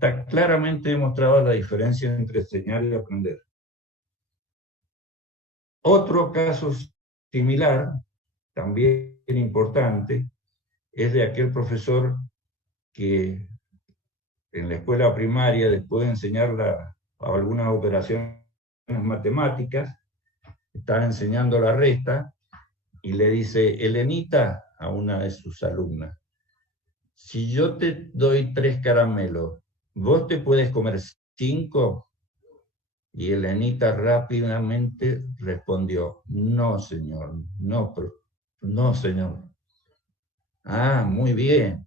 está claramente demostrada la diferencia entre enseñar y aprender. Otro caso similar, también importante, es de aquel profesor que en la escuela primaria, después de enseñar algunas operaciones matemáticas, estaba enseñando la resta y le dice, Elenita, a una de sus alumnas, si yo te doy 3 caramelos, ¿vos te puedes comer 5? Y Elenita rápidamente respondió, no, señor, no, señor. Ah, muy bien.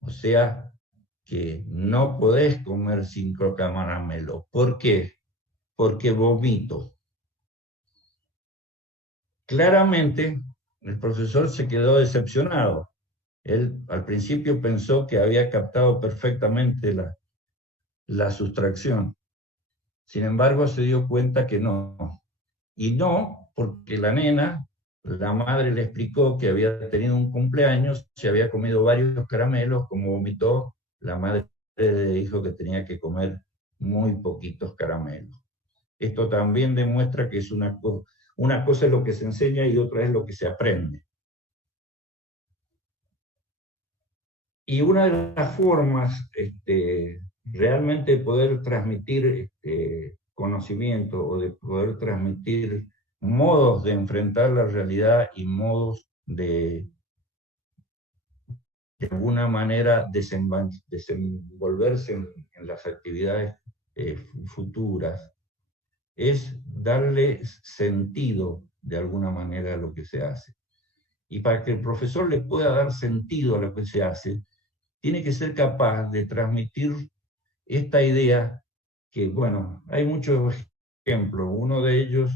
O sea, que no podés comer 5 caramelos. ¿Por qué? Porque vomito. Claramente, el profesor se quedó decepcionado. Él al principio pensó que había captado perfectamente la sustracción. Sin embargo, se dio cuenta que no. Y no, porque la madre le explicó que había tenido un cumpleaños, se había comido varios caramelos, como vomitó, la madre le dijo que tenía que comer muy poquitos caramelos. Esto también demuestra que es una cosa es lo que se enseña y otra es lo que se aprende. Y una de las formas realmente de poder transmitir conocimiento o de poder transmitir modos de enfrentar la realidad y modos de alguna manera desenvolverse en las actividades futuras, es darle sentido de alguna manera a lo que se hace. Y para que el profesor le pueda dar sentido a lo que se hace, tiene que ser capaz de transmitir esta idea que, bueno, hay muchos ejemplos. Uno de ellos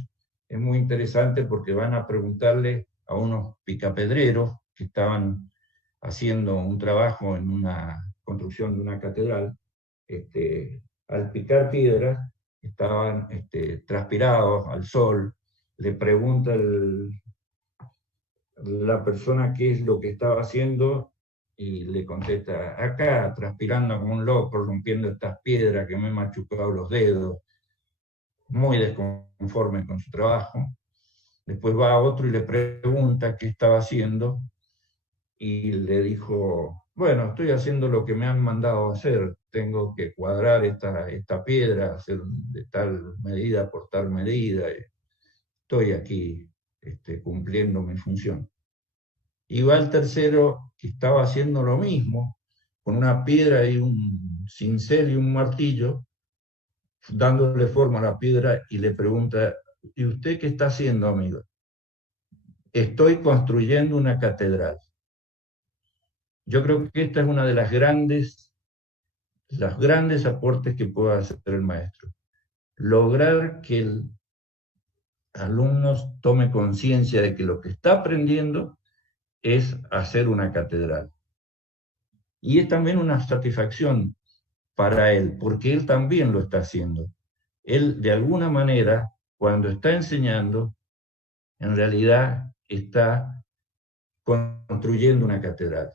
es muy interesante porque van a preguntarle a unos picapedreros que estaban haciendo un trabajo en una construcción de una catedral. Al picar piedras, estaban transpirados al sol. Le pregunta la persona qué es lo que estaba haciendo y le contesta, acá transpirando como un loco, rompiendo estas piedras que me he machucado los dedos, muy desconforme con su trabajo. Después va a otro y le pregunta qué estaba haciendo y le dijo, bueno, estoy haciendo lo que me han mandado a hacer, tengo que cuadrar esta piedra, hacer de tal medida por tal medida, estoy aquí cumpliendo mi función. Y va el tercero que estaba haciendo lo mismo, con una piedra y un cincel y un martillo, dándole forma a la piedra y le pregunta, ¿y usted qué está haciendo, amigo? Estoy construyendo una catedral. Yo creo que esta es una de los grandes aportes que puede hacer el maestro. Lograr que el alumno tome conciencia de que lo que está aprendiendo es hacer una catedral. Y es también una satisfacción para él, porque él también lo está haciendo. Él, de alguna manera, cuando está enseñando, en realidad está construyendo una catedral.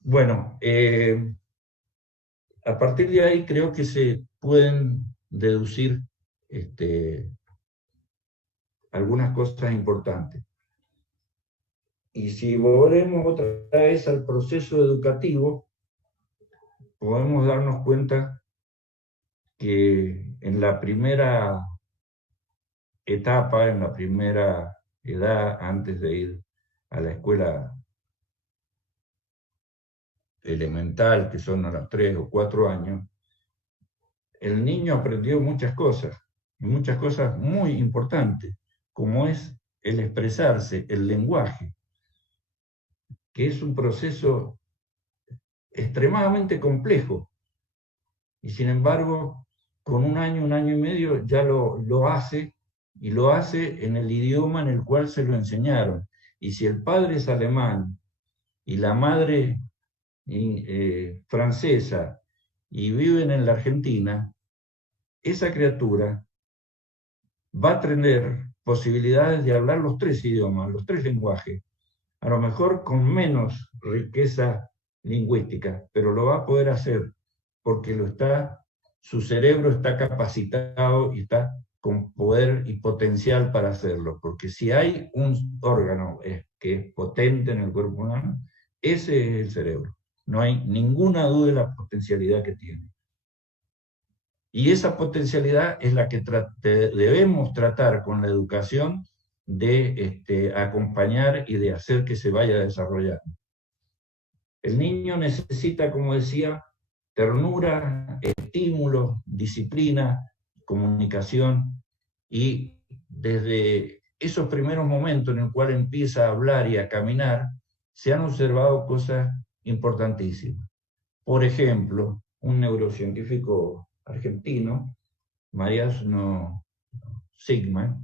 Bueno, a partir de ahí creo que se pueden deducir algunas cosas importantes. Y si volvemos otra vez al proceso educativo, podemos darnos cuenta que en la primera etapa, en la primera edad, antes de ir a la escuela elemental, que son a los 3 o 4 años, el niño aprendió muchas cosas muy importantes, como es el expresarse, el lenguaje, que es un proceso extremadamente complejo, y sin embargo, con un año y medio, ya lo hace, y lo hace en el idioma en el cual se lo enseñaron. Y si el padre es alemán y la madre francesa y viven en la Argentina, esa criatura va a tener posibilidades de hablar los 3 idiomas, los 3 lenguajes, a lo mejor con menos riqueza lingüística, pero lo va a poder hacer porque su cerebro está capacitado y está con poder y potencial para hacerlo, porque si hay un órgano que es potente en el cuerpo humano, ese es el cerebro. No hay ninguna duda de la potencialidad que tiene. Y esa potencialidad es la que debemos tratar con la educación de acompañar y de hacer que se vaya desarrollando. El niño necesita, como decía, ternura, estímulo, disciplina, comunicación, y desde esos primeros momentos en el cual empieza a hablar y a caminar, se han observado cosas importantísimas. Por ejemplo, un neurocientífico argentino, Mariano Sigman,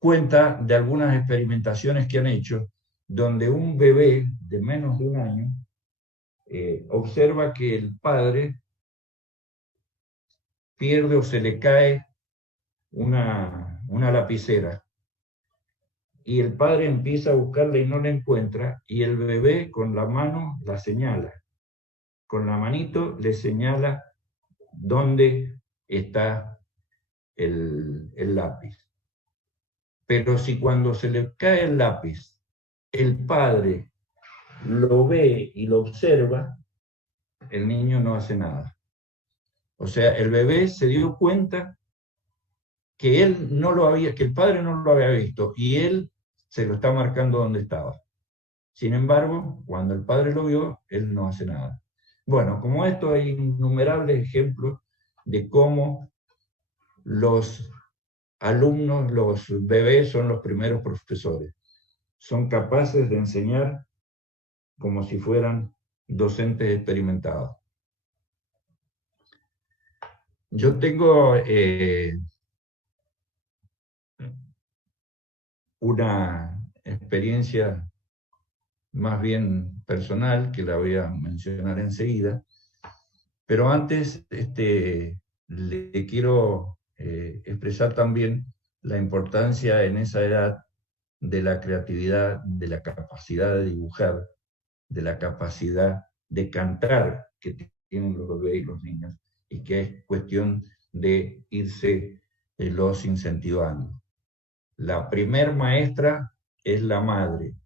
cuenta de algunas experimentaciones que han hecho donde un bebé de menos de un año observa que el padre pierde o se le cae una lapicera y el padre empieza a buscarla y no la encuentra y el bebé con la mano la señala, con la manito le señala dónde está el lápiz. Pero si cuando se le cae el lápiz, el padre lo ve y lo observa, el niño no hace nada. O sea, el bebé se dio cuenta que que el padre no lo había visto y él se lo está marcando donde estaba. Sin embargo, cuando el padre lo vio, él no hace nada. Bueno, como esto hay innumerables ejemplos de cómo los alumnos, los bebés son los primeros profesores. Son capaces de enseñar como si fueran docentes experimentados. Yo tengo una experiencia más bien personal, que la voy a mencionar enseguida, pero antes le quiero expresar también la importancia en esa edad de la creatividad, de la capacidad de dibujar, de la capacidad de cantar que tienen los bebés y los niños, y que es cuestión de irse los incentivando. La primer maestra es la madre,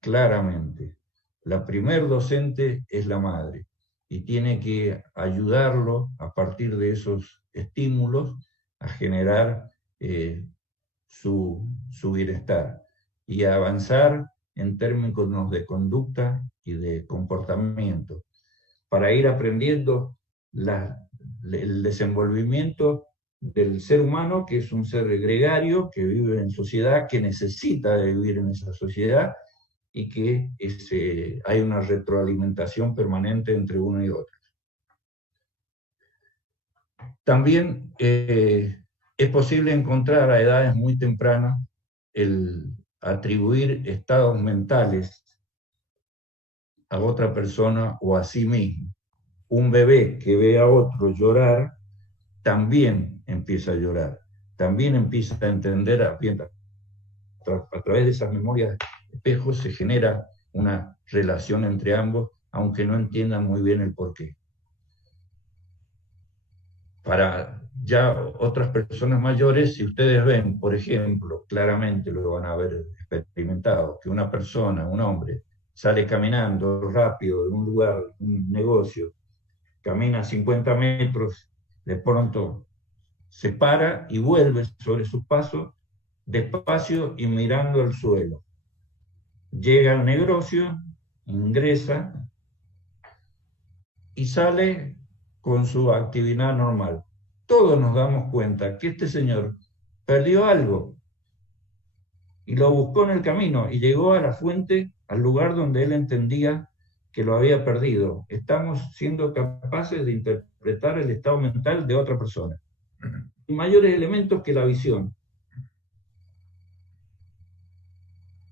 claramente. La primer docente es la madre y tiene que ayudarlo a partir de esos estímulos a generar su bienestar y a avanzar en términos de conducta y de comportamiento, para ir aprendiendo el desenvolvimiento del ser humano, que es un ser gregario, que vive en sociedad, que necesita de vivir en esa sociedad, y que hay una retroalimentación permanente entre uno y otro. También es posible encontrar a edades muy tempranas el atribuir estados mentales a otra persona o a sí mismo. Un bebé que ve a otro llorar también empieza a llorar, también empieza a entender, a través de esas memorias espejos se genera una relación entre ambos, aunque no entiendan muy bien el porqué. Para ya otras personas mayores, si ustedes ven, por ejemplo, claramente lo van a haber experimentado, que una persona, un hombre, sale caminando rápido de un lugar, un negocio, camina 50 metros, de pronto se para y vuelve sobre sus pasos, despacio y mirando al suelo. Llega al negocio, ingresa y sale con su actividad normal. Todos nos damos cuenta que este señor perdió algo y lo buscó en el camino y llegó a la fuente, al lugar donde él entendía que lo había perdido. Estamos siendo capaces de interpretar el estado mental de otra persona. Y mayores elementos que la visión.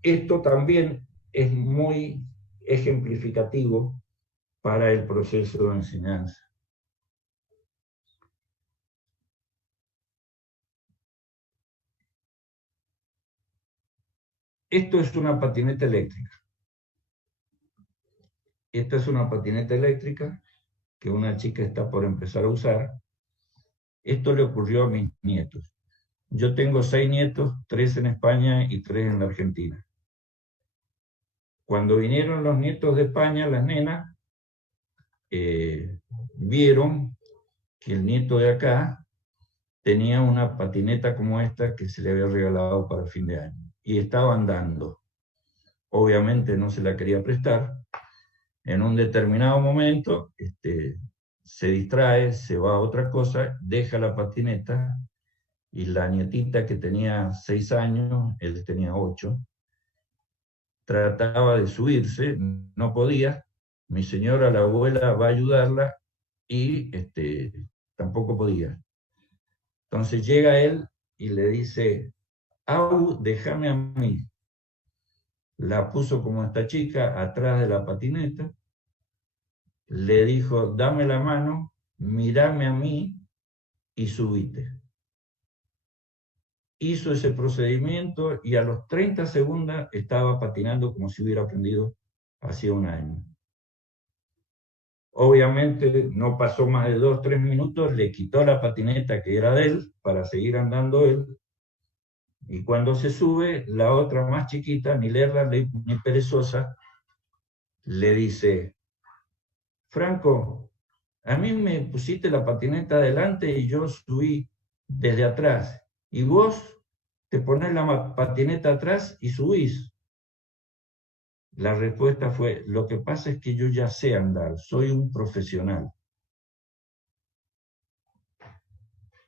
Esto también es muy ejemplificativo para el proceso de enseñanza. Esto es una patineta eléctrica. Esta es una patineta eléctrica que una chica está por empezar a usar. Esto le ocurrió a mis nietos. Yo tengo 6 nietos, 3 en España y 3 en la Argentina. Cuando vinieron los nietos de España, las nenas, vieron que el nieto de acá tenía una patineta como esta que se le había regalado para el fin de año. Y estaba andando. Obviamente no se la quería prestar. En un determinado momento se distrae, se va a otra cosa, deja la patineta y la nietita que tenía 6 años, él tenía 8, trataba de subirse, no podía. Mi señora, la abuela, va a ayudarla y tampoco podía. Entonces llega él y le dice, Au, déjame a mí. La puso como esta chica atrás de la patineta, le dijo, dame la mano, mírame a mí y subite. Hizo ese procedimiento y a los 30 segundos estaba patinando como si hubiera aprendido hacía un año. Obviamente no pasó más de 2 o 3 minutos, le quitó la patineta que era de él para seguir andando él. Y cuando se sube, la otra más chiquita, ni lerda ni perezosa, le dice, Franco, a mí me pusiste la patineta adelante y yo subí desde atrás. Y vos te pones la patineta atrás y subís. La respuesta fue, lo que pasa es que yo ya sé andar, soy un profesional.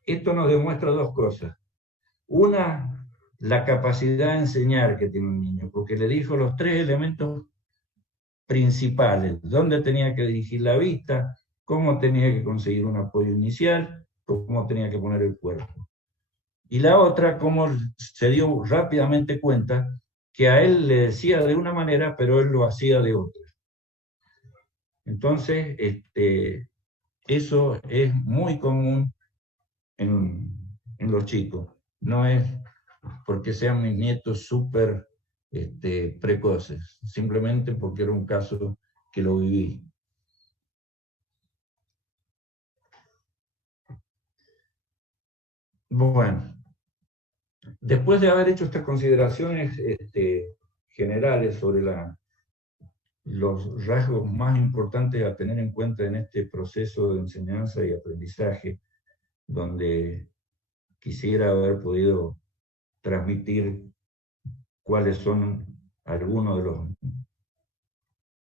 Esto nos demuestra 2 cosas. Una, la capacidad de enseñar que tiene un niño, porque le dijo los 3 elementos principales, dónde tenía que dirigir la vista, cómo tenía que conseguir un apoyo inicial, cómo tenía que poner el cuerpo. Y la otra, cómo se dio rápidamente cuenta que a él le decía de una manera, pero él lo hacía de otra. Entonces, eso es muy común en los chicos. No es porque sean mis nietos súper precoces, simplemente porque era un caso que lo viví. Bueno, después de haber hecho estas consideraciones generales sobre los rasgos más importantes a tener en cuenta en este proceso de enseñanza y aprendizaje, donde quisiera haber podido transmitir cuáles son algunos de los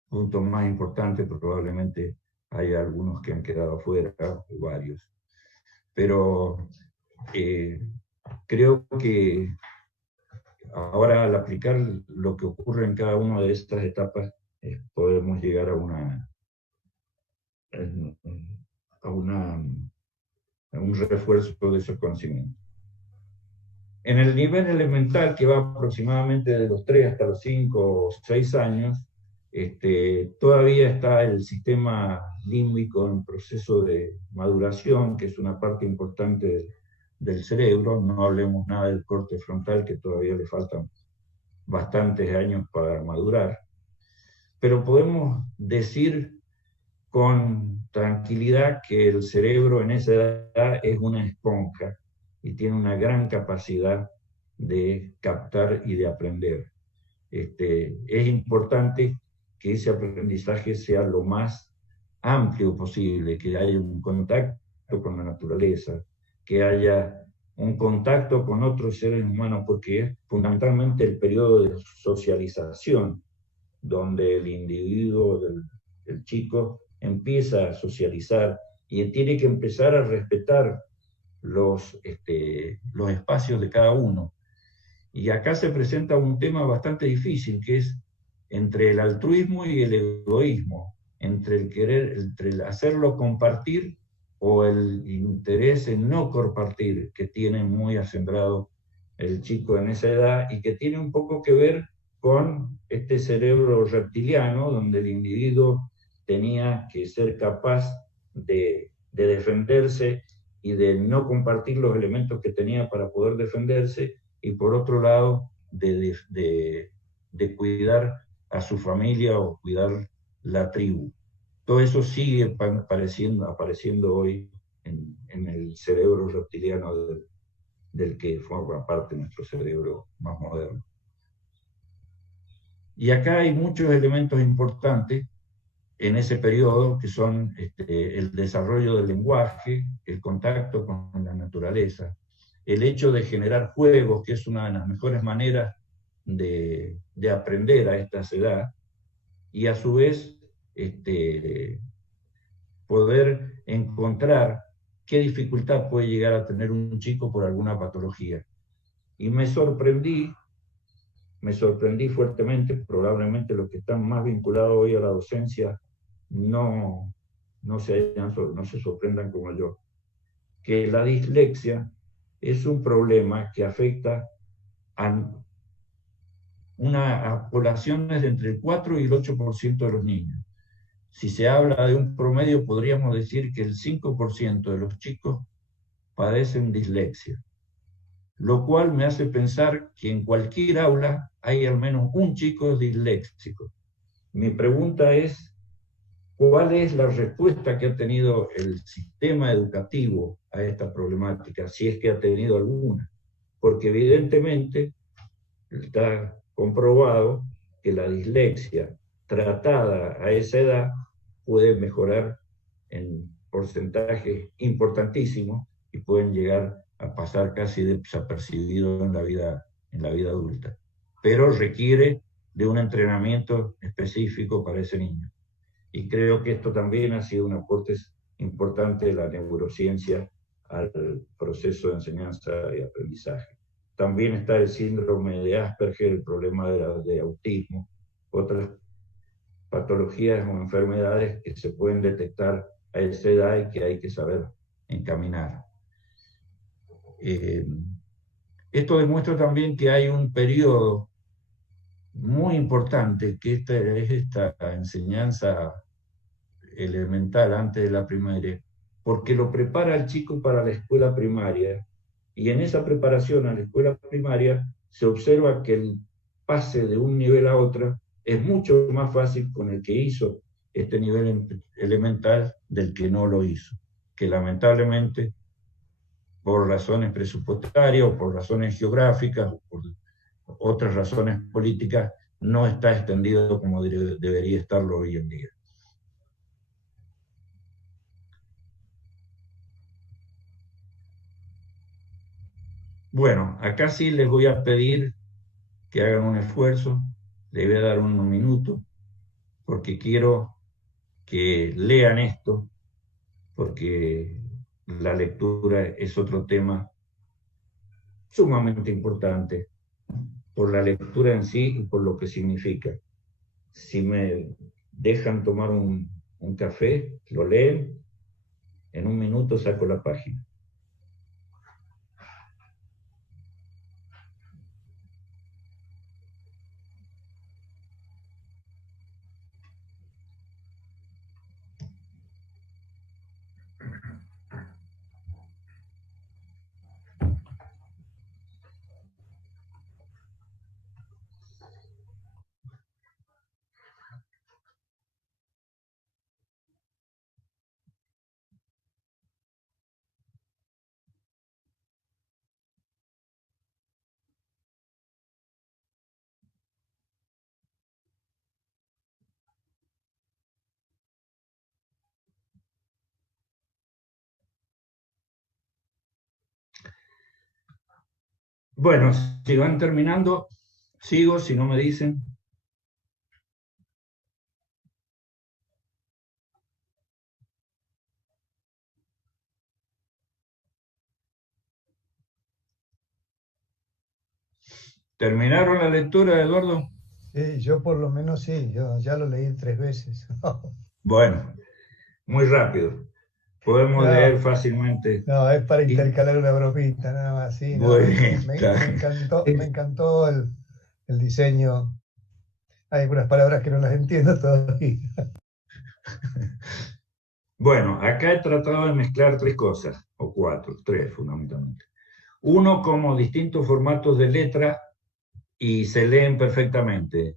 puntos más importantes, probablemente hay algunos que han quedado fuera, o varios. Pero creo que ahora al aplicar lo que ocurre en cada una de estas etapas, podemos llegar a un refuerzo de esos conocimientos. En el nivel elemental, que va aproximadamente de los 3 hasta los 5 o 6 años, todavía está el sistema límbico en proceso de maduración, que es una parte importante del cerebro. No hablemos nada del corte frontal, que todavía le faltan bastantes años para madurar. Pero podemos decir con tranquilidad que el cerebro en esa edad es una esponja y tiene una gran capacidad de captar y de aprender. Es importante que ese aprendizaje sea lo más amplio posible, que haya un contacto con la naturaleza, que haya un contacto con otros seres humanos, porque es fundamentalmente el periodo de socialización, donde el individuo, el chico, empieza a socializar y tiene que empezar a respetar los espacios de cada uno. Y acá se presenta un tema bastante difícil, que es entre el altruismo y el egoísmo, entre el querer, entre el hacerlo compartir o el interés en no compartir, que tiene muy acendrado el chico en esa edad y que tiene un poco que ver con este cerebro reptiliano, donde el individuo tenía que ser capaz de defenderse y de no compartir los elementos que tenía para poder defenderse, y por otro lado, de cuidar a su familia o cuidar la tribu. Todo eso sigue apareciendo hoy en el cerebro reptiliano del que forma parte de nuestro cerebro más moderno. Y acá hay muchos elementos importantes en ese periodo, que son el desarrollo del lenguaje, el contacto con la naturaleza, el hecho de generar juegos, que es una de las mejores maneras de aprender a esta edad, y a su vez poder encontrar qué dificultad puede llegar a tener un chico por alguna patología. Y me sorprendí fuertemente, probablemente los que están más vinculados hoy a la docencia no se sorprendan como yo, que la dislexia es un problema que afecta a poblaciones de entre el 4 y el 8% de los niños. Si se habla de un promedio, podríamos decir que el 5% de los chicos padecen dislexia, lo cual me hace pensar que en cualquier aula hay al menos un chico disléxico. Mi pregunta es, ¿cuál es la respuesta que ha tenido el sistema educativo a esta problemática, si es que ha tenido alguna? Porque evidentemente está comprobado que la dislexia tratada a esa edad puede mejorar en porcentajes importantísimos y pueden llegar a pasar casi desapercibidos en la vida adulta. Pero requiere de un entrenamiento específico para ese niño. Y creo que esto también ha sido un aporte importante de la neurociencia al proceso de enseñanza y aprendizaje. También está el síndrome de Asperger, el problema de autismo, otras patologías o enfermedades que se pueden detectar a esa edad y que hay que saber encaminar. Esto demuestra también que hay un periodo muy importante, que es esta enseñanza elemental antes de la primaria, porque lo prepara al chico para la escuela primaria, y en esa preparación a la escuela primaria se observa que el pase de un nivel a otro es mucho más fácil con el que hizo este nivel elemental del que no lo hizo, que lamentablemente por razones presupuestarias o por razones geográficas o por otras razones políticas no está extendido como debería estarlo hoy en día. Bueno, acá sí les voy a pedir que hagan un esfuerzo, les voy a dar unos minutos, porque quiero que lean esto, porque la lectura es otro tema sumamente importante, por la lectura en sí y por lo que significa. Si me dejan tomar un café, lo leen, en un minuto saco la página. Bueno, si van terminando, sigo, si no me dicen. ¿Terminaron la lectura, Eduardo? Sí, yo por lo menos sí, yo ya lo leí 3 veces. Bueno, muy rápido. Podemos leer No, fácilmente. no, es para Y, intercalar una bromita, nada más. Sí, no, bueno, me encantó el diseño. Hay algunas palabras que no las entiendo todavía. Bueno, acá he tratado de mezclar tres cosas, o cuatro, tres fundamentalmente. Uno, como distintos formatos de letra y se leen perfectamente,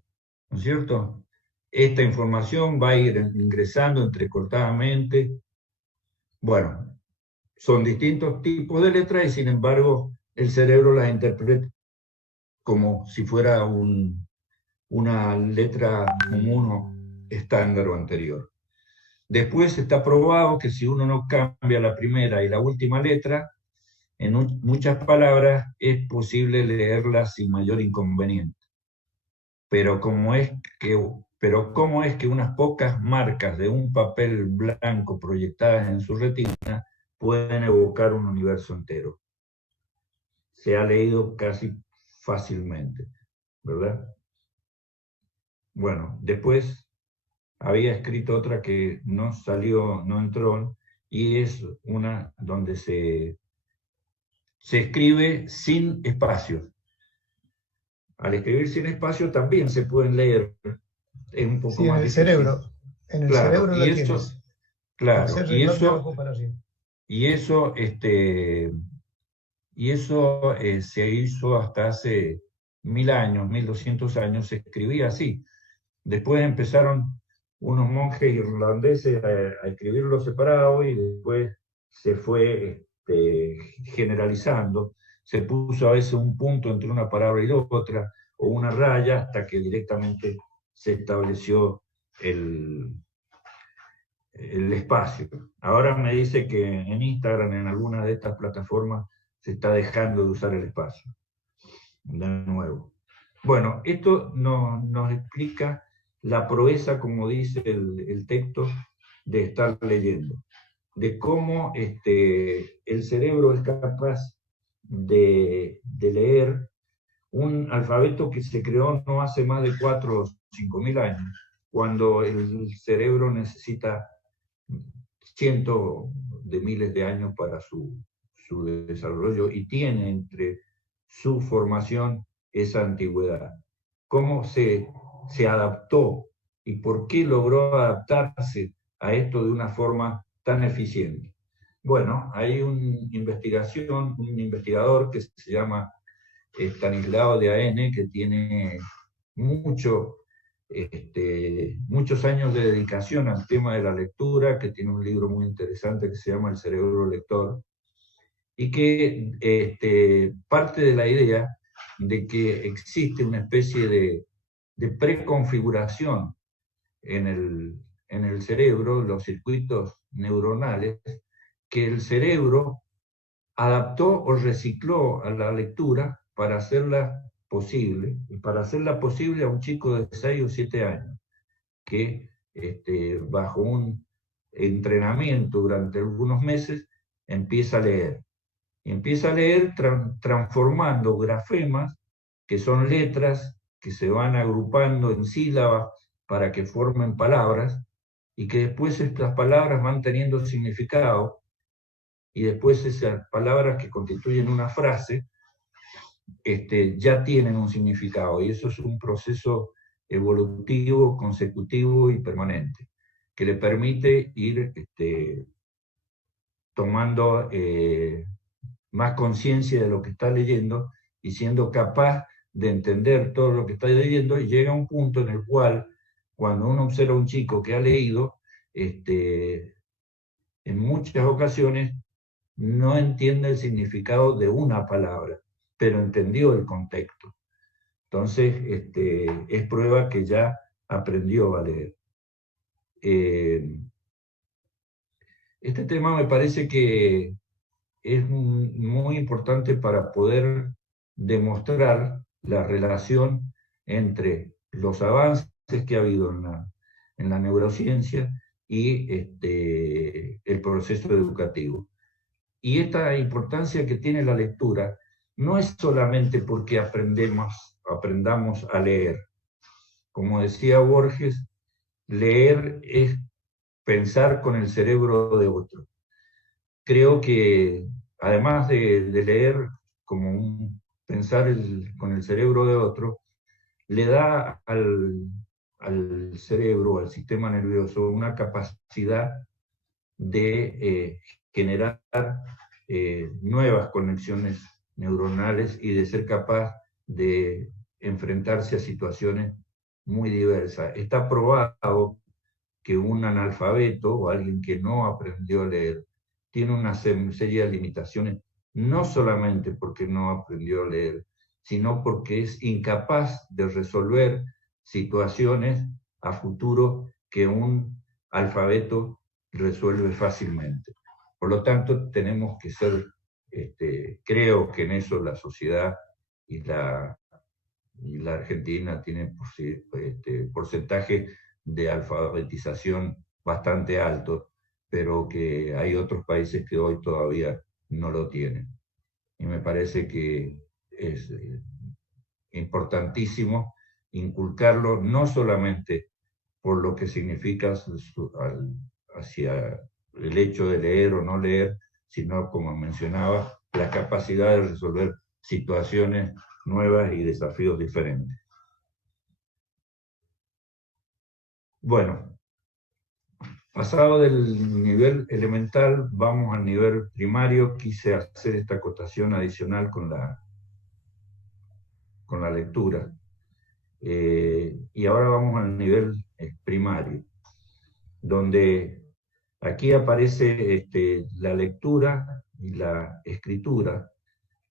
¿no es cierto? Esta información va a ir ingresando entrecortadamente. Bueno, son distintos tipos de letras y sin embargo el cerebro las interpreta como si fuera una letra común o estándar o anterior. Después está probado que si uno no cambia la primera y la última letra, en muchas palabras es posible leerlas sin mayor inconveniente. Pero cómo es que unas pocas marcas de un papel blanco proyectadas en su retina pueden evocar un universo entero. Se ha leído casi fácilmente, ¿verdad? Bueno, después había escrito otra que no salió, no entró, y es una donde se escribe sin espacios. Al escribir sin espacio también se pueden leer, es un poco Sí, en más el difícil. cerebro. En el Claro, cerebro y lo eso, tienes. claro, Hacer de norte a abajo para arriba. y eso, se hizo hasta hace 1000 años, 1200 años, se escribía así. Después empezaron unos monjes irlandeses a escribirlo separado y después se fue generalizando. Se puso a veces un punto entre una palabra y otra, o una raya, hasta que directamente se estableció el espacio. Ahora me dice que en Instagram, en alguna de estas plataformas, se está dejando de usar el espacio. De nuevo. Bueno, esto nos explica la proeza, como dice el texto, de estar leyendo, de cómo el cerebro es capaz de leer un alfabeto que se creó no hace más de 4 o 5 mil años, cuando el cerebro necesita cientos de miles de años para su desarrollo y tiene entre su formación esa antigüedad. ¿Cómo se adaptó y por qué logró adaptarse a esto de una forma tan eficiente? Bueno, hay un investigador que se llama Stanislao de Aene, que tiene muchos años de dedicación al tema de la lectura, que tiene un libro muy interesante que se llama El cerebro lector, y que parte de la idea de que existe una especie de preconfiguración en el cerebro, los circuitos neuronales, que el cerebro adaptó o recicló a la lectura para hacerla posible, y para hacerla posible a un chico de 6 o 7 años, que bajo un entrenamiento durante algunos meses empieza a leer. Y empieza a leer transformando grafemas, que son letras que se van agrupando en sílabas para que formen palabras, y que después estas palabras van teniendo significado, y después esas palabras que constituyen una frase ya tienen un significado, y eso es un proceso evolutivo, consecutivo y permanente, que le permite ir tomando más conciencia de lo que está leyendo y siendo capaz de entender todo lo que está leyendo, y llega a un punto en el cual, cuando uno observa a un chico que ha leído, en muchas ocasiones no entiende el significado de una palabra, pero entendió el contexto. Entonces, es prueba que ya aprendió a leer. Este tema me parece que es muy importante para poder demostrar la relación entre los avances que ha habido en la neurociencia y el proceso educativo. Y esta importancia que tiene la lectura no es solamente porque aprendamos a leer. Como decía Borges, leer es pensar con el cerebro de otro. Creo que además de leer como pensar con el cerebro de otro, le da al cerebro, al sistema nervioso, una capacidad de generar nuevas conexiones neuronales y de ser capaz de enfrentarse a situaciones muy diversas. Está probado que un analfabeto o alguien que no aprendió a leer tiene una serie de limitaciones, no solamente porque no aprendió a leer, sino porque es incapaz de resolver situaciones a futuro que un alfabeto resuelve fácilmente. Por lo tanto, tenemos que ser, creo que en eso la sociedad y la Argentina tiene porcentaje de alfabetización bastante alto, pero que hay otros países que hoy todavía no lo tienen. Y me parece que es importantísimo inculcarlo, no solamente por lo que significa hacia el hecho de leer o no leer, sino, como mencionaba, la capacidad de resolver situaciones nuevas y desafíos diferentes. Bueno, pasado del nivel elemental, vamos al nivel primario. Quise hacer esta acotación adicional con la lectura. Y ahora vamos al nivel primario, donde aquí aparece la lectura y la escritura,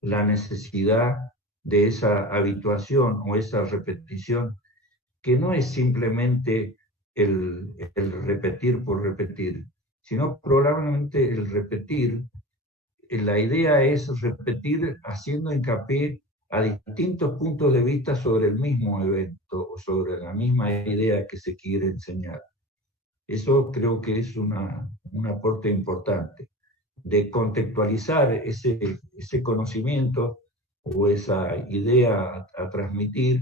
la necesidad de esa habituación o esa repetición, que no es simplemente el repetir por repetir, sino probablemente el repetir, la idea es repetir haciendo hincapié a distintos puntos de vista sobre el mismo evento o sobre la misma idea que se quiere enseñar. Eso creo que es un aporte importante, de contextualizar ese conocimiento o esa idea a transmitir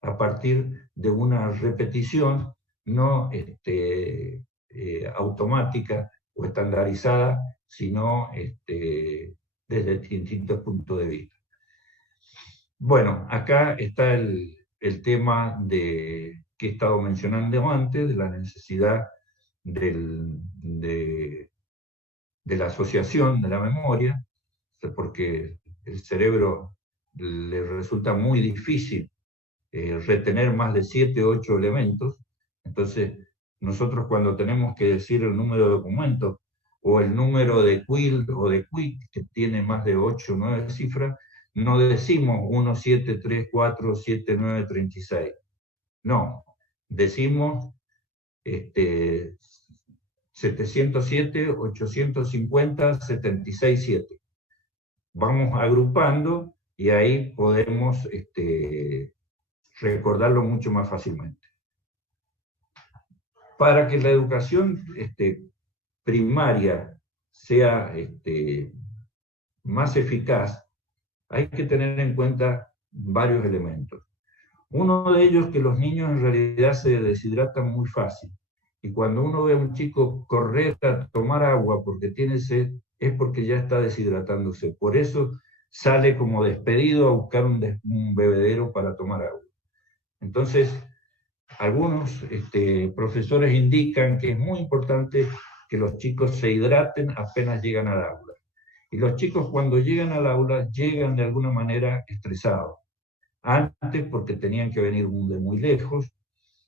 a partir de una repetición no automática o estandarizada, sino desde distintos puntos de vista. Bueno, acá está el tema que he estado mencionando antes, de la necesidad de la asociación de la memoria, porque el cerebro le resulta muy difícil retener más de 7 o 8 elementos. Entonces, nosotros cuando tenemos que decir el número de documentos o el número de quill o de quick, que tiene más de 8 o 9 cifras, no decimos 1, 7, 3, 4, 7, 9, 36. No, decimos 707, 850, 76, 7. Vamos agrupando y ahí podemos recordarlo mucho más fácilmente. Para que la educación primaria sea más eficaz, hay que tener en cuenta varios elementos. Uno de ellos es que los niños en realidad se deshidratan muy fácil. Y cuando uno ve a un chico correr a tomar agua porque tiene sed, es porque ya está deshidratándose. Por eso sale como despedido a buscar un bebedero para tomar agua. Entonces, algunos profesores indican que es muy importante que los chicos se hidraten apenas llegan al aula. Y los chicos cuando llegan al aula llegan de alguna manera estresados. Antes porque tenían que venir de muy lejos,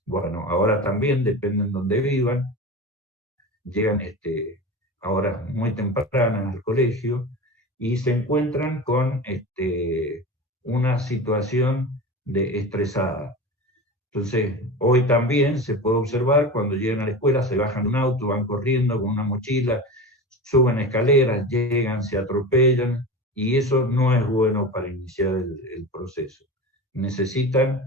bueno, ahora también, depende de dónde vivan, llegan ahora muy tempranas al colegio y se encuentran con una situación de estresada. Entonces, hoy también se puede observar cuando llegan a la escuela, se bajan de un auto, van corriendo con una mochila, suben escaleras, llegan, se atropellan, y eso no es bueno para iniciar el proceso. Necesitan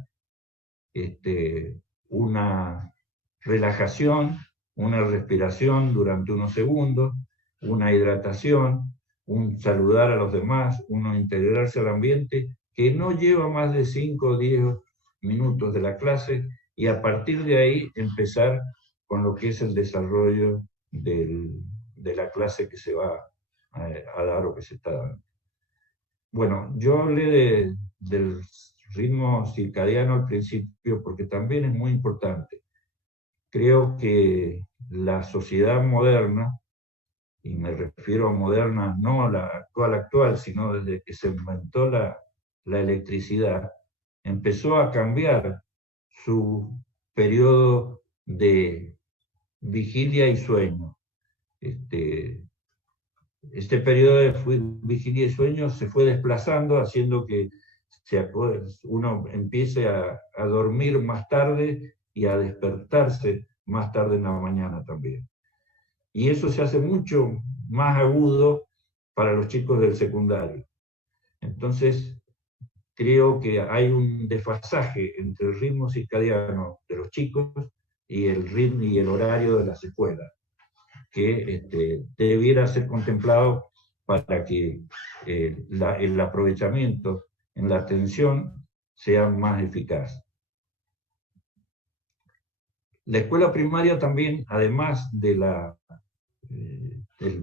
una relajación, una respiración durante unos segundos, una hidratación, un saludar a los demás, uno integrarse al ambiente, que no lleva más de 5 o 10 minutos de la clase, y a partir de ahí empezar con lo que es el desarrollo de la clase que se va a dar o que se está dando. Bueno, yo hablé del ritmo circadiano al principio porque también es muy importante. Creo que la sociedad moderna, y me refiero a moderna no a la actual, sino desde que se inventó la la electricidad, empezó a cambiar su periodo de vigilia y sueño. Este periodo de vigilia y sueño se fue desplazando, haciendo que uno empiece a dormir más tarde y a despertarse más tarde en la mañana también. Y eso se hace mucho más agudo para los chicos del secundario. Entonces, creo que hay un desfasaje entre el ritmo circadiano de los chicos y el ritmo y el horario de las escuelas, que debiera ser contemplado para que el aprovechamiento en la atención sea más eficaz. La escuela primaria también, además del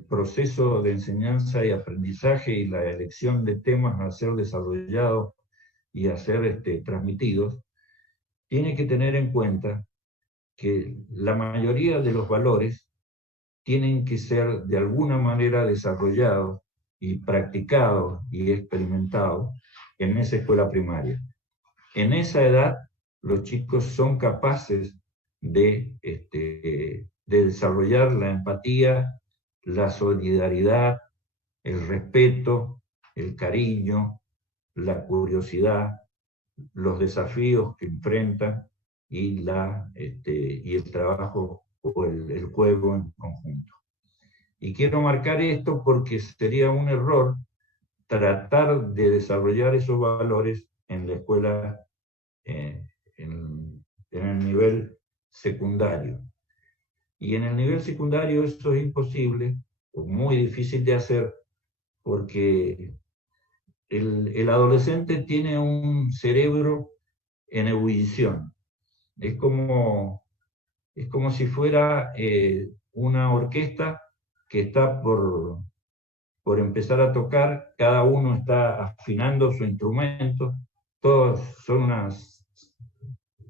proceso de enseñanza y aprendizaje y la elección de temas a ser desarrollados y a ser transmitidos, tiene que tener en cuenta que la mayoría de los valores tienen que ser de alguna manera desarrollados y practicados y experimentados en esa escuela primaria. En esa edad, los chicos son capaces de desarrollar la empatía, la solidaridad, el respeto, el cariño, la curiosidad, los desafíos que enfrentan y el trabajo o el juego en conjunto. Y quiero marcar esto porque sería un error tratar de desarrollar esos valores en la escuela, en el nivel secundario. Y en el nivel secundario esto es imposible, o muy difícil de hacer, porque el adolescente tiene un cerebro en ebullición. Es como si fuera una orquesta que está por empezar a tocar, cada uno está afinando su instrumento, todos son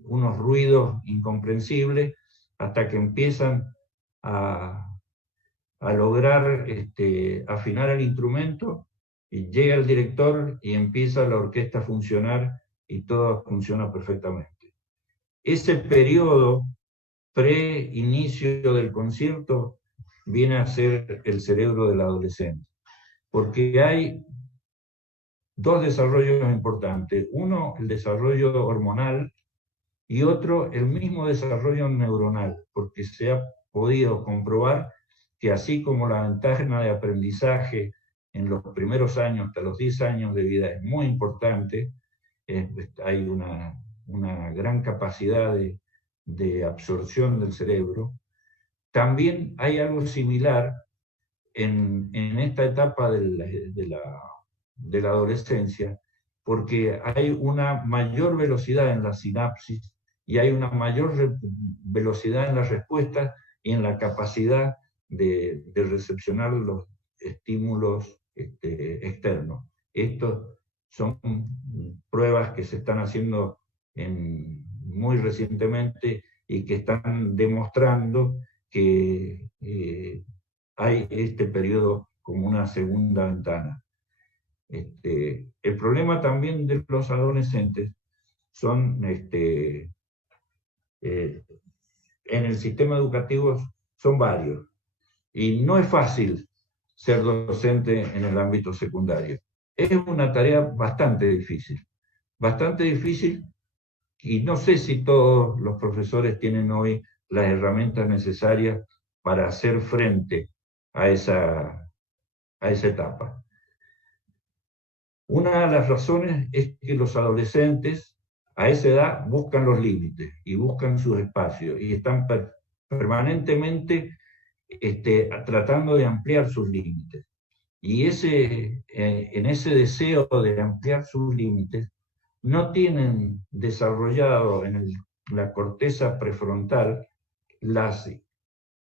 unos ruidos incomprensibles, hasta que empiezan a lograr afinar el instrumento, y llega el director y empieza la orquesta a funcionar y todo funciona perfectamente. Ese periodo pre-inicio del concierto viene a ser el cerebro del adolescente, porque hay dos desarrollos importantes. Uno, el desarrollo hormonal, y otro, el mismo desarrollo neuronal, porque se ha podido comprobar que así como la ventana de aprendizaje en los primeros años, hasta los 10 años de vida, es muy importante, hay una gran capacidad de absorción del cerebro, también hay algo similar en esta etapa de la adolescencia, porque hay una mayor velocidad en la sinapsis y hay una mayor velocidad en las respuestas y en la capacidad de recepcionar los estímulos externos. Estos son pruebas que se están haciendo muy recientemente y que están demostrando que hay este periodo como una segunda ventana. El problema también de los adolescentes son, en el sistema educativo, son varios. Y no es fácil ser docente en el ámbito secundario. Es una tarea bastante difícil, y no sé si todos los profesores tienen hoy las herramientas necesarias para hacer frente a esa etapa. Una de las razones es que los adolescentes a esa edad buscan los límites y buscan sus espacios y están permanentemente tratando de ampliar sus límites. Y en ese deseo de ampliar sus límites, no tienen desarrollado en la corteza prefrontal las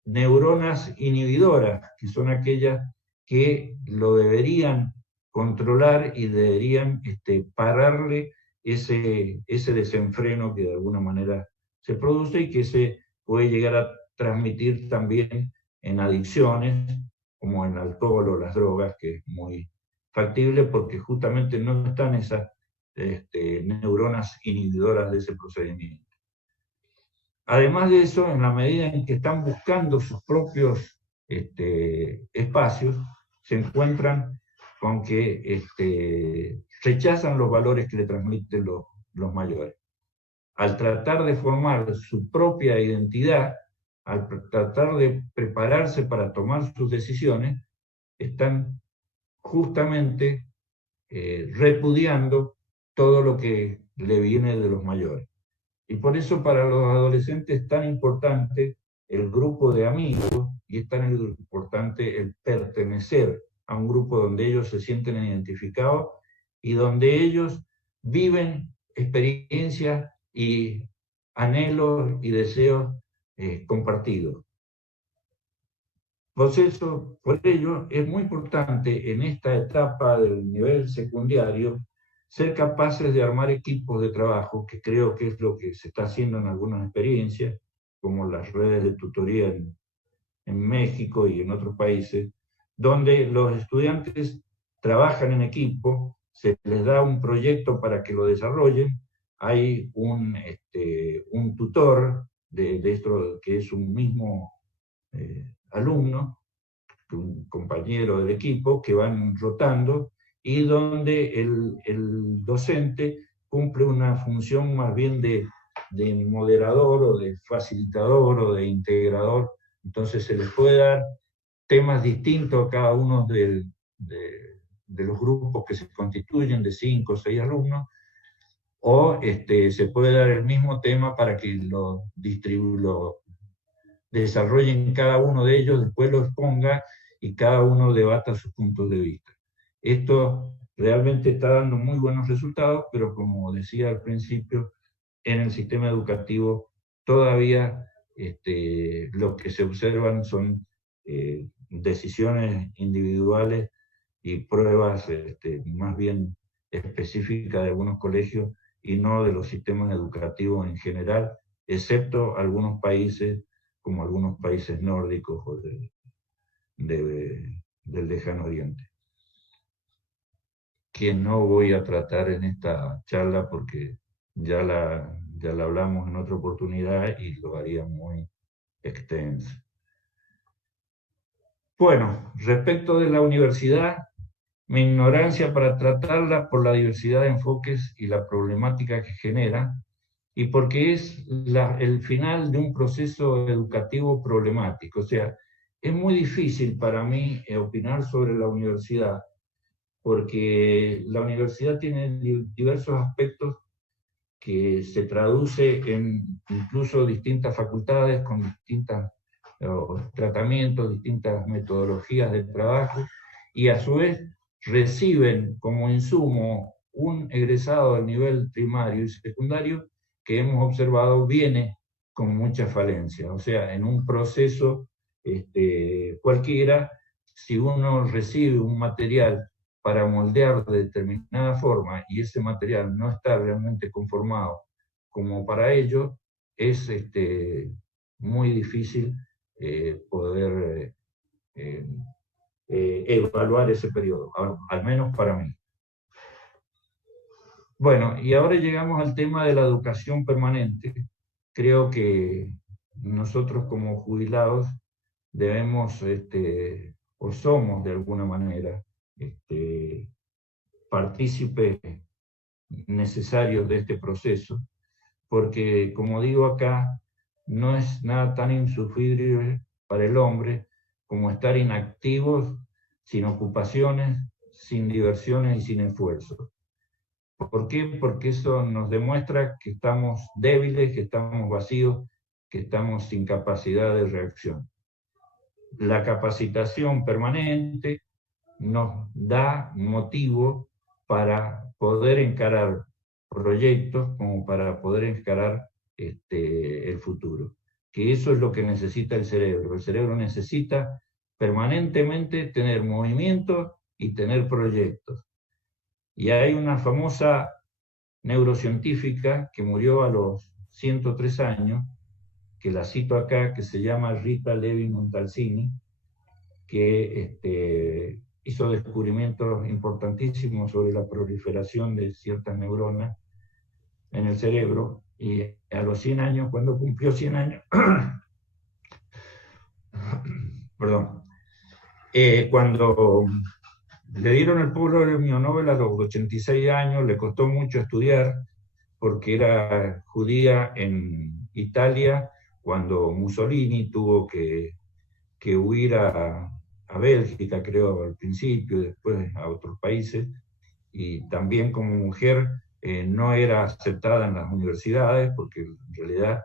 neuronas inhibidoras, que son aquellas que lo deberían controlar y deberían pararle ese desenfreno que de alguna manera se produce y que se puede llegar a transmitir también en adicciones, como en el alcohol o las drogas, que es muy factible porque justamente no están esas neuronas inhibidoras de ese procedimiento. Además de eso, en la medida en que están buscando sus propios espacios, se encuentran con que rechazan los valores que le transmiten los mayores. Al tratar de formar su propia identidad, al tratar de prepararse para tomar sus decisiones, están justamente repudiando todo lo que le viene de los mayores. Y por eso para los adolescentes es tan importante el grupo de amigos y es tan importante el pertenecer a un grupo donde ellos se sienten identificados y donde ellos viven experiencias y anhelos y deseos compartidos. Por ello, es muy importante en esta etapa del nivel secundario ser capaces de armar equipos de trabajo, que creo que es lo que se está haciendo en algunas experiencias, como las redes de tutoría en México y en otros países, donde los estudiantes trabajan en equipo, se les da un proyecto para que lo desarrollen, hay un tutor de esto que es un mismo alumno, un compañero del equipo, que van rotando y donde el docente cumple una función más bien de moderador o de facilitador o de integrador. Entonces se les puede dar temas distintos a cada uno de los grupos que se constituyen de 5 o 6 alumnos, o se puede dar el mismo tema para que lo desarrollen cada uno de ellos, después lo exponga y cada uno debata sus puntos de vista. Esto realmente está dando muy buenos resultados, pero como decía al principio, en el sistema educativo todavía lo que se observan son decisiones individuales y pruebas más bien específicas de algunos colegios y no de los sistemas educativos en general, excepto algunos países como algunos países nórdicos o del lejano oriente, que no voy a tratar en esta charla porque ya la hablamos en otra oportunidad y lo haría muy extenso. Bueno, respecto de la universidad, mi ignorancia para tratarla por la diversidad de enfoques y la problemática que genera, y porque es el final de un proceso educativo problemático. O sea, es muy difícil para mí opinar sobre la universidad, porque la universidad tiene diversos aspectos que se traduce en incluso distintas facultades con distintos tratamientos, distintas metodologías de trabajo, y a su vez reciben como insumo un egresado del nivel primario y secundario que hemos observado viene con mucha falencia. O sea, en un proceso cualquiera, si uno recibe un material para moldear de determinada forma y ese material no está realmente conformado como para ello, es muy difícil poder evaluar ese periodo, al menos para mí. Bueno, y ahora llegamos al tema de la educación permanente. Creo que nosotros como jubilados debemos, o somos de alguna manera, partícipes necesarios de este proceso, porque como digo acá, no es nada tan insufrible para el hombre como estar inactivos, sin ocupaciones, sin diversiones y sin esfuerzo. ¿Por qué? Porque eso nos demuestra que estamos débiles, que estamos vacíos, que estamos sin capacidad de reacción. La capacitación permanente nos da motivo para poder encarar proyectos como para poder encarar el futuro. Que eso es lo que necesita el cerebro. El cerebro necesita permanentemente tener movimiento y tener proyectos. Y hay una famosa neurocientífica que murió a los 103 años, que la cito acá, que se llama Rita Levi-Montalcini, que hizo descubrimientos importantísimos sobre la proliferación de ciertas neuronas en el cerebro, y a los 100 años, cuando cumplió 100 años, perdón, cuando le dieron el premio Nobel a los 86 años, le costó mucho estudiar, porque era judía en Italia, cuando Mussolini tuvo que huir a Bélgica, creo, al principio, y después a otros países, y también como mujer no era aceptada en las universidades, porque en realidad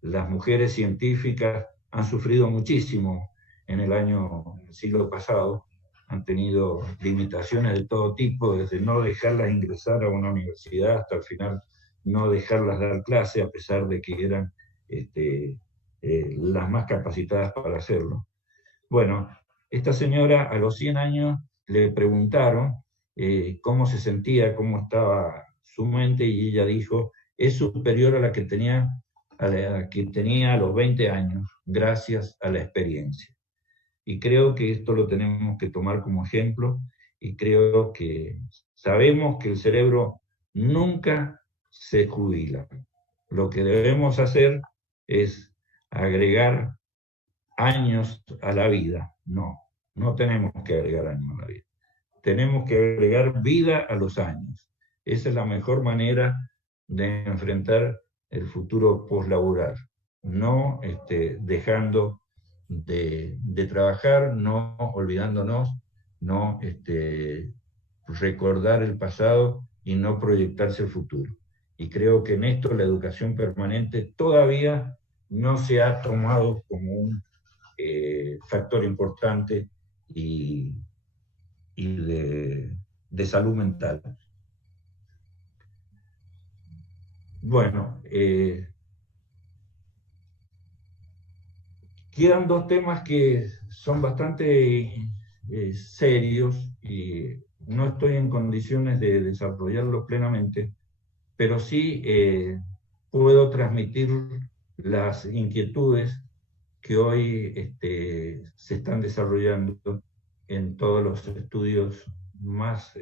las mujeres científicas han sufrido muchísimo en el siglo pasado, han tenido limitaciones de todo tipo, desde no dejarlas ingresar a una universidad hasta al final no dejarlas dar clase, a pesar de que eran las más capacitadas para hacerlo. Bueno, esta señora a los 100 años le preguntaron cómo se sentía, cómo estaba su mente, y ella dijo, es superior a la que tenía a los 20 años, gracias a la experiencia. Y creo que esto lo tenemos que tomar como ejemplo, y creo que sabemos que el cerebro nunca se jubila. Lo que debemos hacer es agregar años a la vida. No tenemos que agregar años a la vida. Tenemos que agregar vida a los años. Esa es la mejor manera de enfrentar el futuro poslaboral. No dejando de trabajar, no olvidándonos, no recordar el pasado y no proyectarse el futuro. Y creo que en esto la educación permanente todavía no se ha tomado como un factor importante y de salud mental. Bueno, quedan dos temas que son bastante serios y no estoy en condiciones de desarrollarlos plenamente, pero sí puedo transmitir las inquietudes que hoy se están desarrollando en todos los estudios más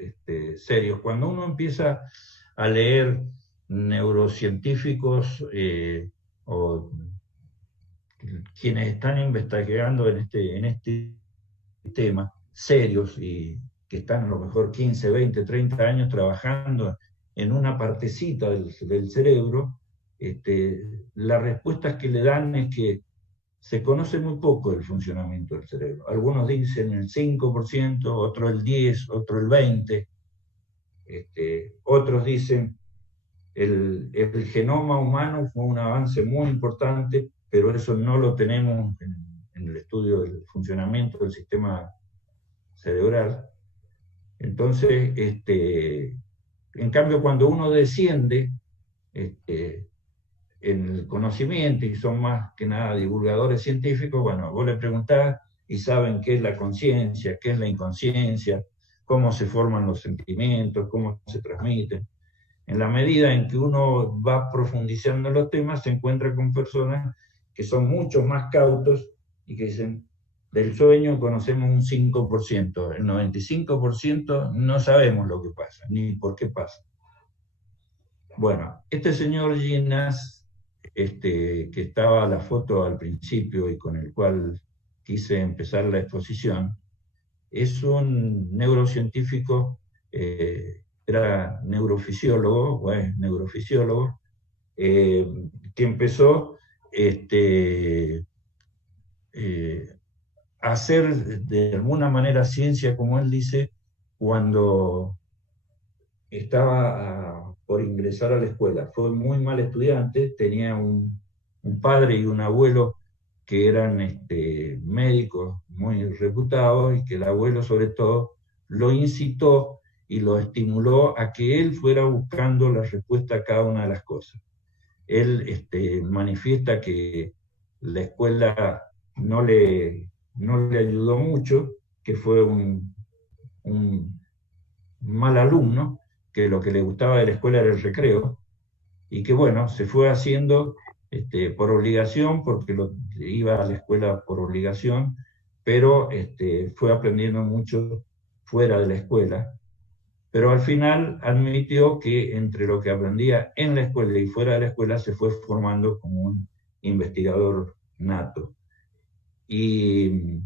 serios. Cuando uno empieza a leer neurocientíficos o quienes están investigando en este tema, serios, y que están a lo mejor 15, 20, 30 años trabajando en una partecita del cerebro, las respuestas que le dan es que se conoce muy poco del funcionamiento del cerebro. Algunos dicen el 5%, otros el 10%, otros el 20%. Otros dicen el genoma humano fue un avance muy importante, pero eso no lo tenemos en el estudio del funcionamiento del sistema cerebral. Entonces, en cambio, cuando uno desciende en el conocimiento, y son más que nada divulgadores científicos, bueno, vos le preguntás y saben qué es la conciencia, qué es la inconsciencia, cómo se forman los sentimientos, cómo se transmiten. En la medida en que uno va profundizando en los temas, se encuentra con personas que son mucho más cautos y que dicen, del sueño conocemos un 5%, el 95% no sabemos lo que pasa, ni por qué pasa. Bueno, este señor Ginas, que estaba la foto al principio y con el cual quise empezar la exposición, es un neurocientífico, era neurofisiólogo, o es neurofisiólogo, que empezó a hacer de alguna manera ciencia, como él dice, cuando estaba por ingresar a la escuela. Fue muy mal estudiante, tenía un padre y un abuelo que eran médicos muy reputados, y que el abuelo sobre todo lo incitó y lo estimuló a que él fuera buscando la respuesta a cada una de las cosas. Él manifiesta que la escuela no le ayudó mucho, que fue un mal alumno, que lo que le gustaba de la escuela era el recreo, y que bueno, se fue haciendo por obligación, porque iba a la escuela por obligación, pero fue aprendiendo mucho fuera de la escuela, pero al final admitió que entre lo que aprendía en la escuela y fuera de la escuela se fue formando como un investigador nato. Y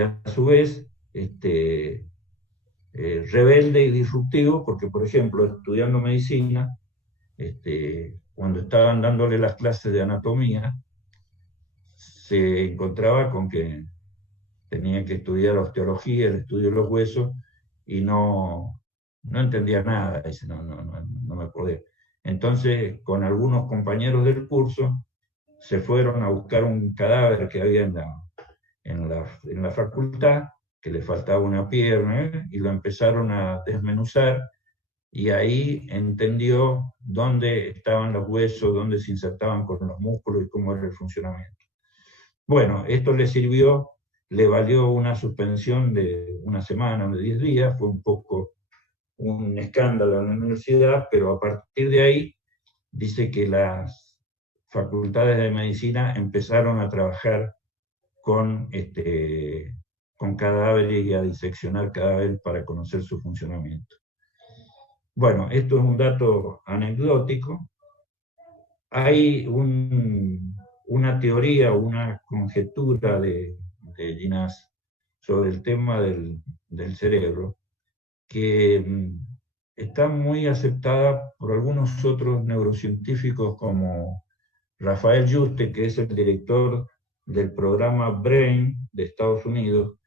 a su vez, rebelde y disruptivo, porque por ejemplo, estudiando medicina, cuando estaban dándole las clases de anatomía, se encontraba con que tenía que estudiar osteología, el estudio de los huesos, y no entendía nada, dice, no me podía. Entonces, con algunos compañeros del curso, se fueron a buscar un cadáver que había en la facultad, que le faltaba una pierna, y lo empezaron a desmenuzar, y ahí entendió dónde estaban los huesos, dónde se insertaban con los músculos y cómo era el funcionamiento. Bueno, esto le sirvió, le valió una suspensión de una semana o de 10 días, fue un poco un escándalo en la universidad, pero a partir de ahí dice que las facultades de medicina empezaron a trabajar con cadáveres y a diseccionar cadáveres para conocer su funcionamiento. Bueno, esto es un dato anecdótico. Hay una teoría, una conjetura de Ginás sobre el tema del cerebro que está muy aceptada por algunos otros neurocientíficos como Rafael Yuste, que es el director del programa BRAIN de Estados Unidos,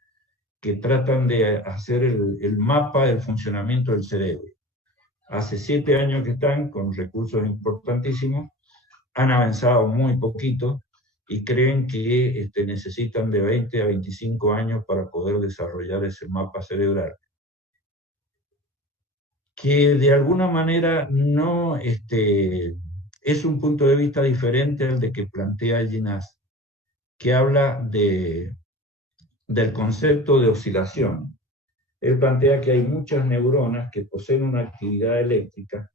que tratan de hacer el mapa del funcionamiento del cerebro. Hace 7 años que están con recursos importantísimos, han avanzado muy poquito y creen que necesitan de 20 a 25 años para poder desarrollar ese mapa cerebral, que de alguna manera no es un punto de vista diferente al de que plantea Ginás, que habla del concepto de oscilación. Él plantea que hay muchas neuronas que poseen una actividad eléctrica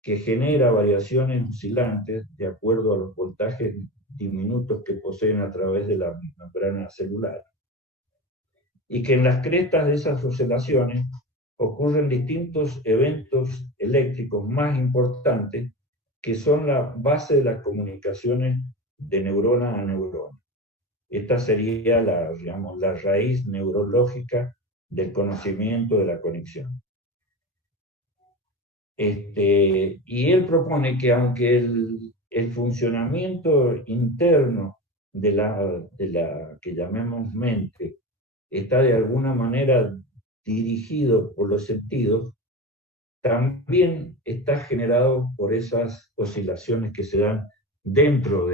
que genera variaciones oscilantes de acuerdo a los voltajes diminutos que poseen a través de la membrana celular. Y que en las crestas de esas oscilaciones ocurren distintos eventos eléctricos más importantes que son la base de las comunicaciones de neurona a neurona. Esta sería la raíz neurológica del conocimiento de la conexión. Y él propone que aunque el funcionamiento interno de la que llamemos mente está de alguna manera dirigido por los sentidos, también está generado por esas oscilaciones que se dan dentro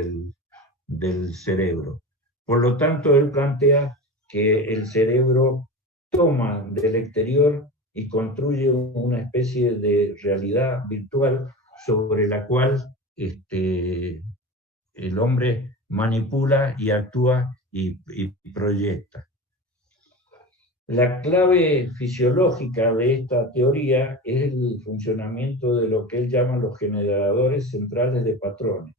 del cerebro. Por lo tanto, él plantea que el cerebro toma del exterior y construye una especie de realidad virtual sobre la cual el hombre manipula y actúa y proyecta. La clave fisiológica de esta teoría es el funcionamiento de lo que él llama los generadores centrales de patrones,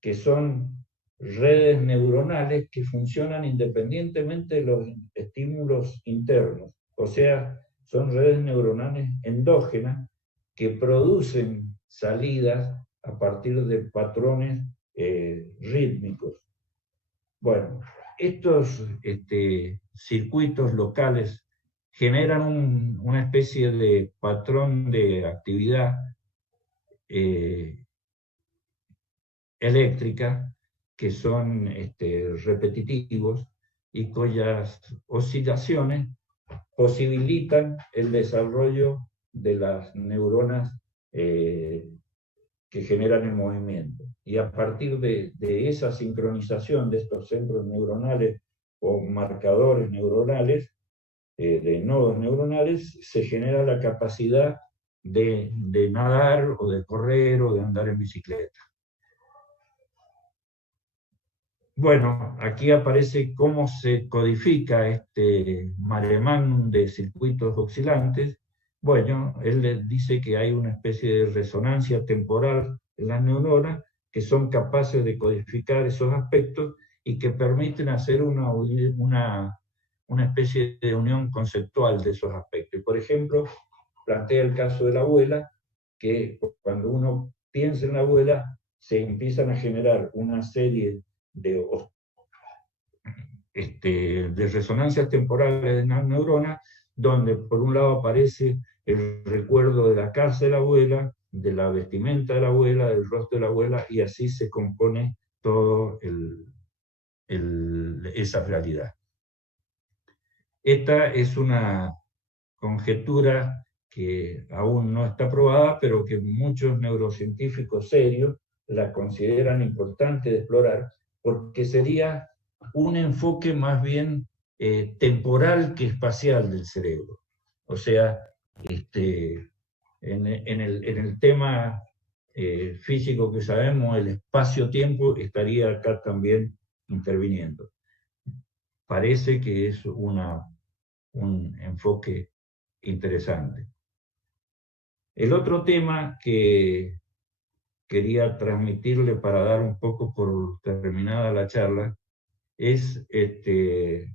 que son redes neuronales que funcionan independientemente de los estímulos internos. O sea, son redes neuronales endógenas que producen salidas a partir de patrones rítmicos. Bueno, estos circuitos locales generan una especie de patrón de actividad eléctrica que son repetitivos y cuyas oscilaciones posibilitan el desarrollo de las neuronas que generan el movimiento. Y a partir de esa sincronización de estos centros neuronales o marcadores neuronales, de nodos neuronales, se genera la capacidad de nadar o de correr o de andar en bicicleta. Bueno, aquí aparece cómo se codifica este mare magnum de circuitos oscilantes. Bueno, él dice que hay una especie de resonancia temporal en las neuronas que son capaces de codificar esos aspectos y que permiten hacer una una especie de unión conceptual de esos aspectos. Por ejemplo, plantea el caso de la abuela, que cuando uno piensa en la abuela, se empiezan a generar una serie de resonancias temporales de las neuronas, donde por un lado aparece el recuerdo de la casa de la abuela, de la vestimenta de la abuela, del rostro de la abuela, y así se compone todo esa realidad. Esta es una conjetura que aún no está probada, pero que muchos neurocientíficos serios la consideran importante de explorar, porque sería un enfoque más bien temporal que espacial del cerebro. O sea, en el tema físico que sabemos, el espacio-tiempo estaría acá también interviniendo. Parece que es un enfoque interesante. El otro tema que quería transmitirle para dar un poco por terminada la charla es este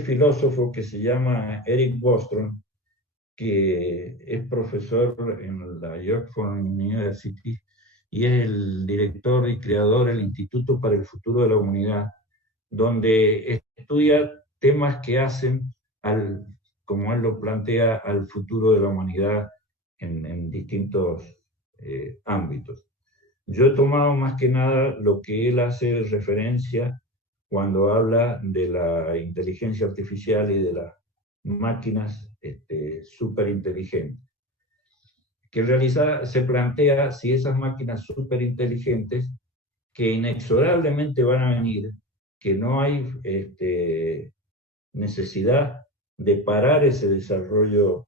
filósofo que se llama Eric Bostrom, que es profesor en la York University y es el director y creador del Instituto para el Futuro de la Humanidad, donde estudia temas que hacen como él lo plantea, al futuro de la humanidad en distintos ámbitos. Yo he tomado más que nada lo que él hace referencia cuando habla de la inteligencia artificial y de las máquinas superinteligentes, que en realidad se plantea si esas máquinas superinteligentes, que inexorablemente van a venir, que no hay necesidad de parar ese desarrollo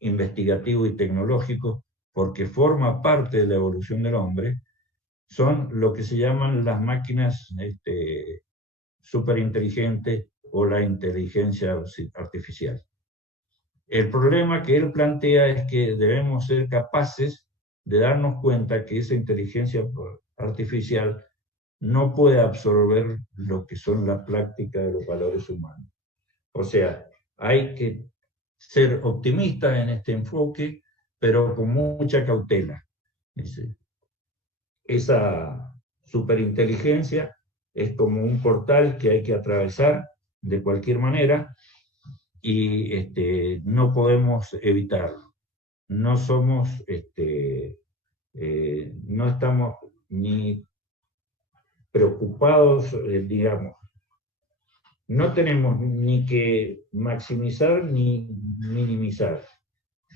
investigativo y tecnológico, porque forma parte de la evolución del hombre, son lo que se llaman las máquinas superinteligentes o la inteligencia artificial. El problema que él plantea es que debemos ser capaces de darnos cuenta que esa inteligencia artificial no puede absorber lo que son las prácticas de los valores humanos. O sea, hay que ser optimistas en este enfoque, pero con mucha cautela. Esa superinteligencia es como un portal que hay que atravesar de cualquier manera y no podemos evitarlo. No somos, no estamos ni preocupados, digamos, no tenemos ni que maximizar ni minimizar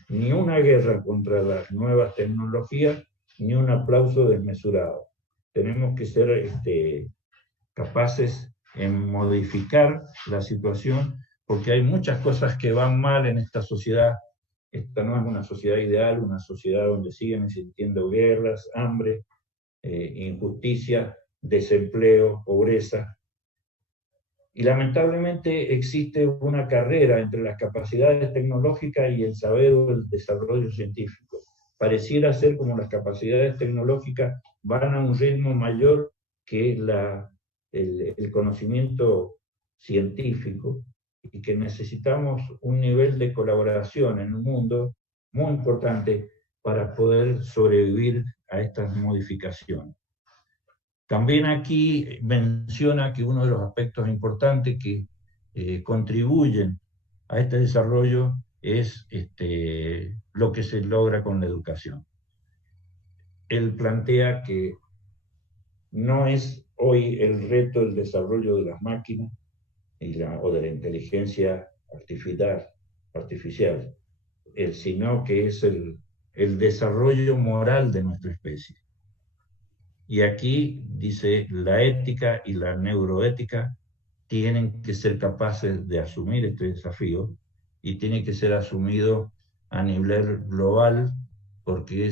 ni una guerra contra las nuevas tecnologías, ni un aplauso desmesurado. Tenemos que ser capaces en modificar la situación, porque hay muchas cosas que van mal en esta sociedad. Esta no es una sociedad ideal, una sociedad donde siguen existiendo guerras, hambre, injusticia, desempleo, pobreza. Y lamentablemente existe una carrera entre las capacidades tecnológicas y el saber o el desarrollo científico. Pareciera ser como las capacidades tecnológicas van a un ritmo mayor que el conocimiento científico, y que necesitamos un nivel de colaboración en un mundo muy importante para poder sobrevivir a estas modificaciones. También aquí menciona que uno de los aspectos importantes que contribuyen a este desarrollo es lo que se logra con la educación. Él plantea que no es hoy el reto el desarrollo de las máquinas o de la inteligencia artificial, sino que es el desarrollo moral de nuestra especie. Y aquí dice, la ética y la neuroética tienen que ser capaces de asumir este desafío y tiene que ser asumido a nivel global, porque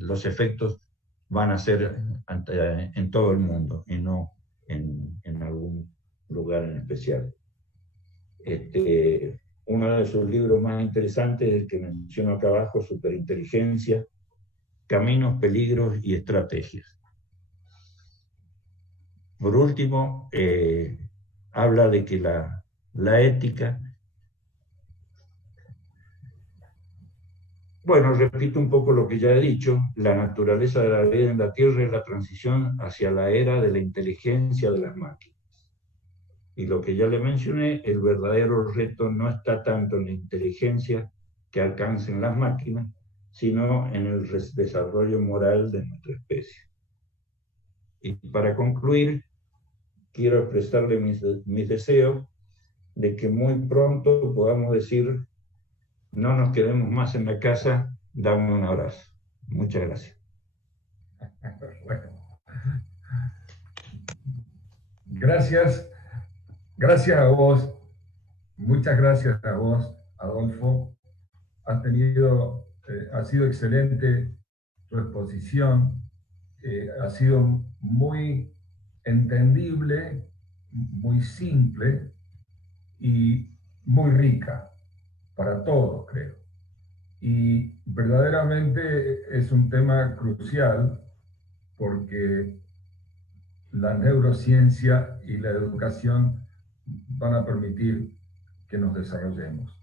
los efectos van a ser en todo el mundo y no en algún lugar en especial. Uno de sus libros más interesantes es el que menciono acá abajo, Superinteligencia, Caminos, Peligros y Estrategias. Por último, habla de que la ética. Bueno, repito un poco lo que ya he dicho, la naturaleza de la vida en la Tierra es la transición hacia la era de la inteligencia de las máquinas. Y lo que ya le mencioné, el verdadero reto no está tanto en la inteligencia que alcancen las máquinas, sino en el desarrollo moral de nuestra especie. Y para concluir, quiero expresarle mis deseos de que muy pronto podamos decir, no nos quedemos más en la casa, dame un abrazo. Muchas gracias. Gracias, gracias a vos, muchas gracias a vos, Adolfo. Ha sido excelente tu exposición, ha sido muy entendible, muy simple y muy rica para todos, creo. Y verdaderamente es un tema crucial porque la neurociencia y la educación van a permitir que nos desarrollemos.